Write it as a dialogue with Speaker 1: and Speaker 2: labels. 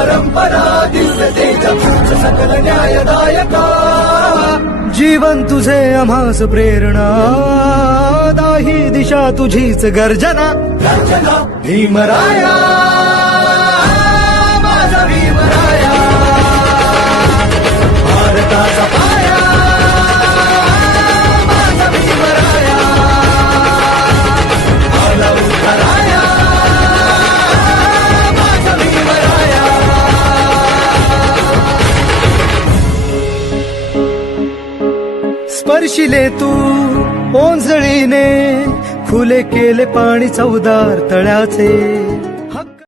Speaker 1: परंपरा दिव्य तेजा सकल न्यायदायका। जीवन तुझे आम्हास प्रेरणा दाही दिशा तुझीच गर्जना। गर्जना भीमराया। स्पर्शिले तू ओंजळीने खुले केले पाणी चौदार तळ्याचे.